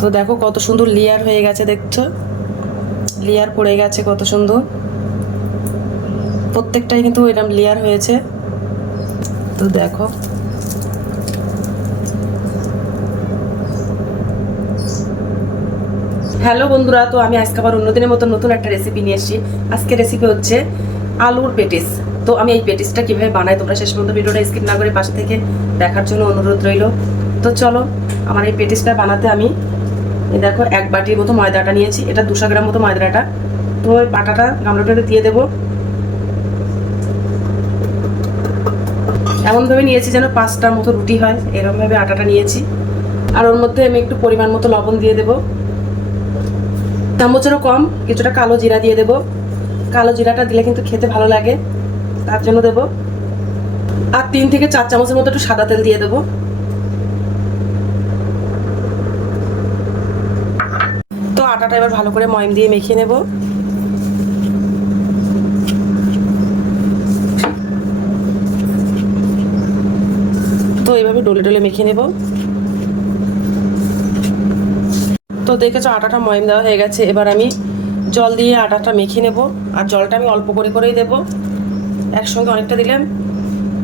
তো দেখো কত সুন্দর লেয়ার হয়ে গেছে, দেখছো লেয়ার পড়ে গেছে কত সুন্দর, প্রত্যেকটাই কিন্তু এরকম লেয়ার হয়েছে। তো দেখো হ্যালো বন্ধুরা, তো আমি আজকে আবার অন্যদিনের মতো নতুন একটা রেসিপি নিয়ে এসেছি। আজকে রেসিপি হচ্ছে আলুর পেটিস। তো আমি এই পেটিসটা কীভাবে বানাই তোমরা শেষ পর্যন্ত ভিডিওটা স্কিপ না করে পাশে থেকে দেখার জন্য অনুরোধ রইল। তো চলো, আমার এই পেটিসটা বানাতে আমি এই দেখো 1 বাটির মতো ময়দাটা নিয়েছি, এটা 200 গ্রাম মতো ময়দাটা। তো ওই আটাটা গামলাটাতে দিয়ে দেবো, এমনভাবে নিয়েছি যেন 5টার মতো রুটি হয়, এরকমভাবে আটাটা নিয়েছি। আর ওর মধ্যে আমি একটু পরিমাণ মতো লবণ দিয়ে দেবো, চামচেরও কম কিছুটা কালো জিরা দিয়ে দেবো। কালো জিরাটা দিলে কিন্তু খেতে ভালো লাগে, তার জন্য দেবো। আর 3 থেকে 4 চামচের মতো একটু সাদা তেল দিয়ে দেবো। তো আটাটা এবার ভালো করে ময়ম দিয়ে মেখে নেব। তো এইভাবে ডলে ডলে মেখে নেব। তো দেখেছো আটাটা ময়ম দেওয়া হয়ে গেছে, এবার আমি জল দিয়ে আটাটা মেখে নেব। আর জলটা আমি অল্প করে করেই দেবো, একসঙ্গে অনেকটা দিলে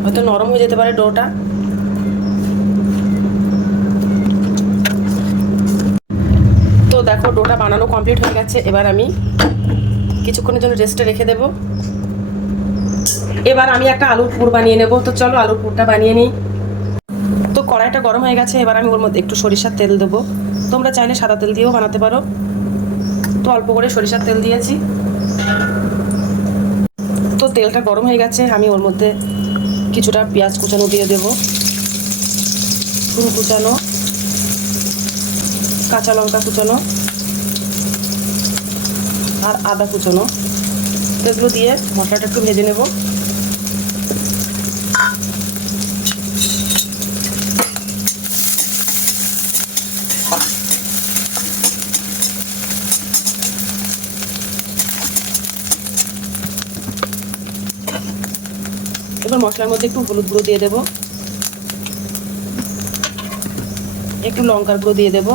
হয়তো নরম হয়ে যেতে পারে ডোটা। তো দেখো ডোটা বানানো কমপ্লিট হয়ে গেছে, এবার আমি কিছুক্ষণের জন্য রেস্টে রেখে দেব। এবার আমি একটা আলুর পুর বানিয়ে নেব। তো চলো আলুর পুরটা বানিয়ে নিই। তো কড়াইটা গরম হয়ে গেছে, এবার আমি ওর মধ্যে একটু সরিষার তেল দেবো। তোমরা চাইলে সাদা তেল দিয়েও বানাতে পারো। তো অল্প করে সরিষার তেল দিয়েছি। তো তেলটা গরম হয়ে গেছে, আমি ওর মধ্যে কিছুটা পেঁয়াজ কুচানো দিয়ে দেবো, রসুন কুচানো, কাঁচা লঙ্কা কুচানো আর আদা কুচানো, এগুলো দিয়ে মশলাটা একটু ভেজে নেব। এবার মশলার মধ্যে একটু হলুদ গুঁড়ো দিয়ে দেবো, একটু লঙ্কার গুঁড়ো দিয়ে দেবো,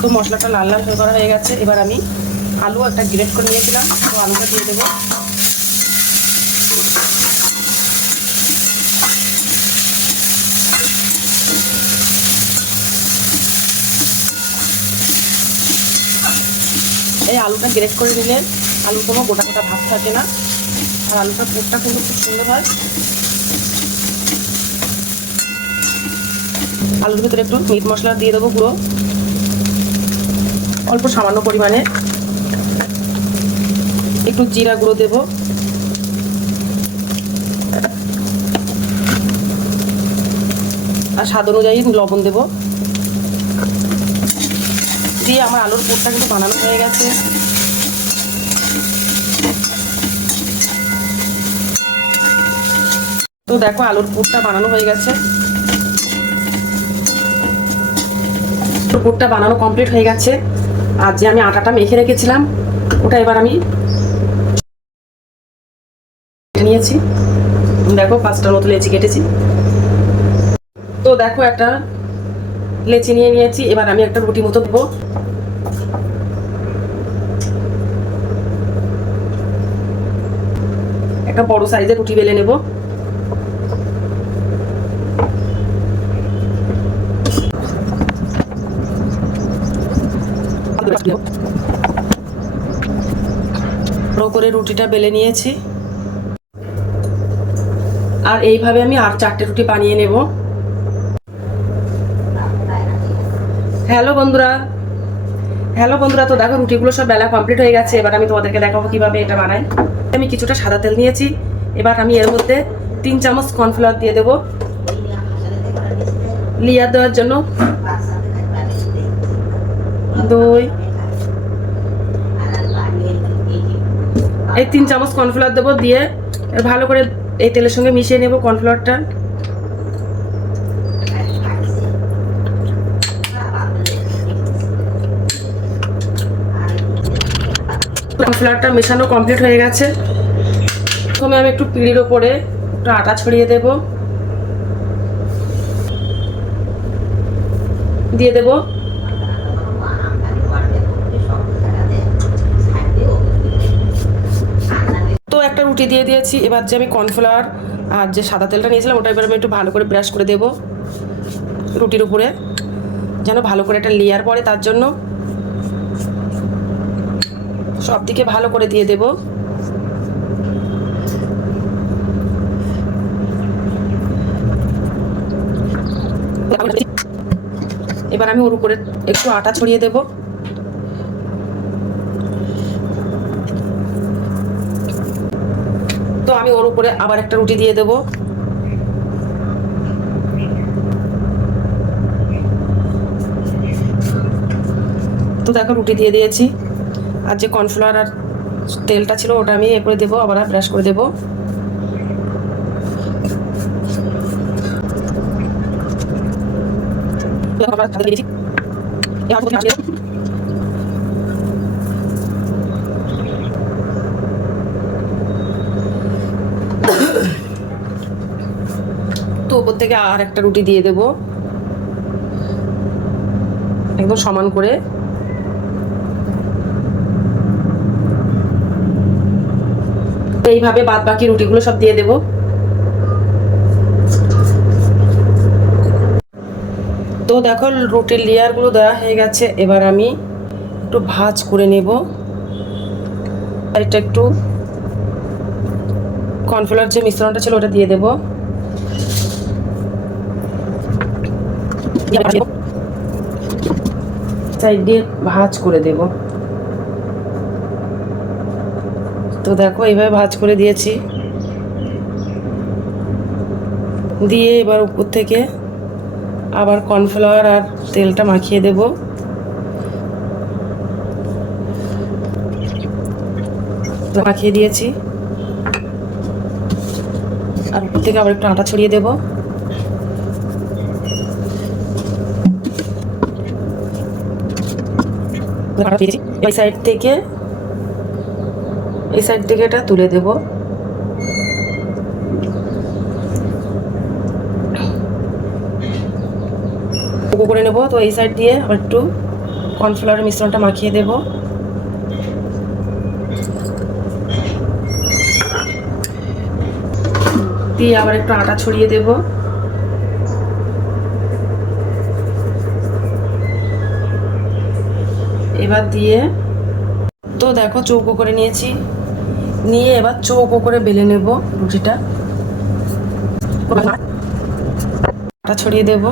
তো মশলাটা লাল লাল হয়ে করা হয়ে গেছে। এবার আমি আলু একটা গ্রেট করে নিয়েছিলাম, তো আলুটা দিয়ে দেবো। এই আলুটা গ্রেট করে নিলে আলুর কোনো গোটা গোটা ভাব থাকে না, আর আলুটার পুরটা কিন্তু খুব সুন্দর হয়। আলুর ভিতরে একটু মিট মশলা দিয়ে দেবো গুঁড়ো, অল্প সামান্য পরিমাণে একটু জিরা গুঁড়ো দেবো, আর স্বাদ অনুযায়ী লবণ দেবো। দিয়ে আমার আলুর পুরটা কিন্তু বানানো হয়ে গেছে। তো দেখো আলুর পুরটা বানানো হয়ে গেছে, পুরটা বানানো কমপ্লিট হয়ে গেছে। আর যে আমি আটাটা মেখে রেখেছিলাম ওটা এবার আমি নিয়েছি। দেখো 5টার মতো লেচি কেটেছি। তো দেখো একটা লেচি নিয়ে নিয়েছি, এবার আমি একটা রুটি মতো দেবো। একটা বড় সাইজের রুটি বেলে নেব। বড় করে রুটিটা বেলে নিয়েছি, আর এইভাবে আমি আর 4টে রুটি বানিয়ে নেব। হ্যালো বন্ধুরা, তো দেখো রুটিগুলো সব বেলা কমপ্লিট হয়ে গেছে। এবার আমি তোমাদেরকে দেখাবো কিভাবে এটা বানাই। আমি কিছুটা সাদা তেল নিয়েছি, এবার আমি এর মধ্যে 3 চামচ কর্নফ্লাওয়ার দিয়ে দেবো লেয়ার দেওয়ার জন্য। 3 চামচ কর্নফ্লাওয়ার দেবো, দিয়ে ভালো করে এই তেলের সঙ্গে মিশিয়ে নেব কর্নফ্লাওয়ারটা। কর্নফ্লাওয়ারটা মেশানো কমপ্লিট হয়ে গেছে। প্রথমে আমি একটু পিঁড়ির ওপরে একটু আটা ছড়িয়ে দেব, দিয়ে দেব। তো একটা রুটি দিয়ে দিয়েছি। এবার যে আমি কর্নফ্লাওয়ার আর যে সাদা তেলটা নিয়েছিলাম ওটা এবার আমি একটু ভালো করে ব্রাশ করে দেব রুটির উপরে, যেন ভালো করে একটা লেয়ার পড়ে, তার জন্য সব দিকে ভালো করে দিয়ে দেব। এবার আমি ওর উপরে একটু আটা ছড়িয়ে দেব। তো আমি ওর উপরে আবার একটা রুটি দিয়ে দেব। তো দেখো রুটি দিয়ে দিয়েছি, আর যে কর্নফ্লাওয়ার আর তেলটা ছিল ওটা আমি এ করে দেবো, আবার ব্রাশ করে দেবো। তো ওপর থেকে আর একটা রুটি দিয়ে দেব একদম সমান করে। এইভাবে বাদ বাকি রুটিগুলো সব দিয়ে দেব। তো দেখো রুটির লেয়ারগুলো দেওয়া হয়ে গেছে। এবার আমি একটু ভাঁজ করে নেব। এটা একটু কর্নফ্লাওয়ার যে মিশ্রণটা ছিল ওটা দিয়ে দেব। সাইড দিয়ে ভাঁজ করে দেব। তো দেখো এইভাবে ভাঁজ করে দিয়েছি, দিয়ে এবার উপর থেকে আবার কর্নফ্লাওয়ার আর তেলটা মাখিয়ে দেব। মাখিয়ে দিয়েছি, আর উপর থেকে আবার একটু আটা ছড়িয়ে দেব। এই সাইড থেকে এটা তুলে দেব। করে নেব। তো এই সাইড দিয়ে আবার একটু কর্নফ্লাওয়ারের মিশ্রণটা মাখিয়ে দেব। দিয়ে আবার একটু আটা ছড়িয়ে দেব। এবার দিয়ে তো দেখো চৌকো করে নিয়েছি, নিয়ে এবার চৌকো করে বেলে নেব রুটিটা। আটা ছড়িয়ে দেব।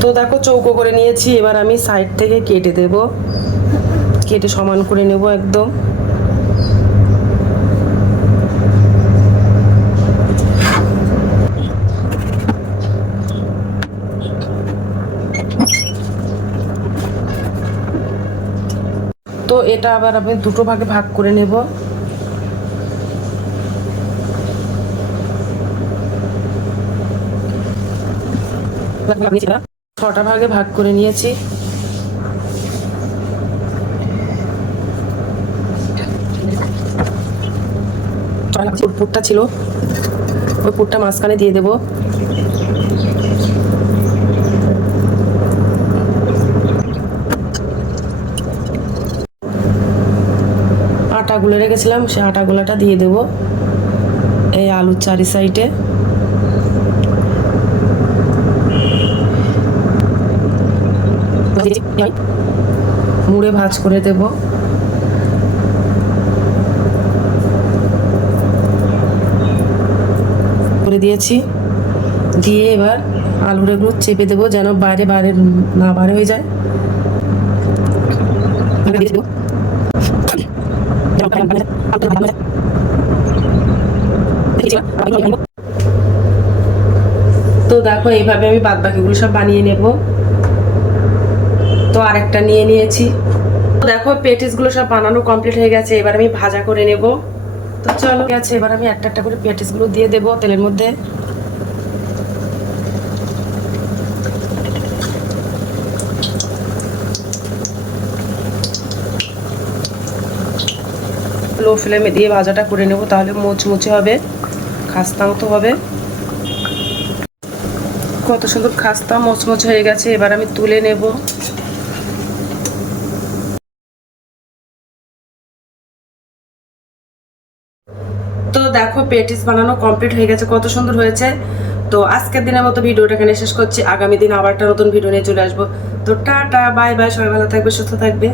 তো দেখো চৌকো করে নিয়েছি। এবার আমি সাইড থেকে কেটে দেব, কেটে সমান করে নেব একদম। তো এটা আবার আমি দুটো ভাগে ভাগ করে নেব। ছটা ভাগে ভাগ করে নিয়েছি। পুরটা ছিল, ওই পুরটা মাঝখানে দিয়ে দেব। আটা গুলে রেখেছিলাম, সেই আটা গোলাটা দিয়ে দেব এই আলুর চারি সাইডে। মুড়ে ভাঁজ করে দেব। করে দিয়েছি, দিয়ে এবার আলুর এগুলো চেপে দেবো যেন বাইরে না বাইরে হয়ে যায়। তো দেখো এইভাবে আমি বাদ বাকিগুলো সব বানিয়ে নেব। তো আরেকটা নিয়ে নিয়েছি। তো দেখো পেটিসগুলো সব বানানো কমপ্লিট হয়ে গেছে। এবার আমি ভাজা করে নেব। তো চলো গেছে, এবার আমি একটা একটা করে পেটিসগুলো দিয়ে দেব তেলের মধ্যে। লো ফ্লেমে দিয়ে ভাজাটা করে নেব, তাহলে মুচমুচে হবে, খাস্তা মতো হবে। কত সুন্দর খাস্তা মুচমুচে হয়ে গেছে, এবার আমি তুলে নেব। তো দেখো পেটিস বানানো কমপ্লিট হয়ে গেছে, কত সুন্দর হয়েছে। তো আজকের দিনের মতো ভিডিওটা এখানে শেষ করছি, আগামী দিন আবার একটা নতুন ভিডিও নিয়ে চলে আসবো। তো টাটা, বাই বাই, সবাই ভালো থাকবে, সুস্থ থাকবে।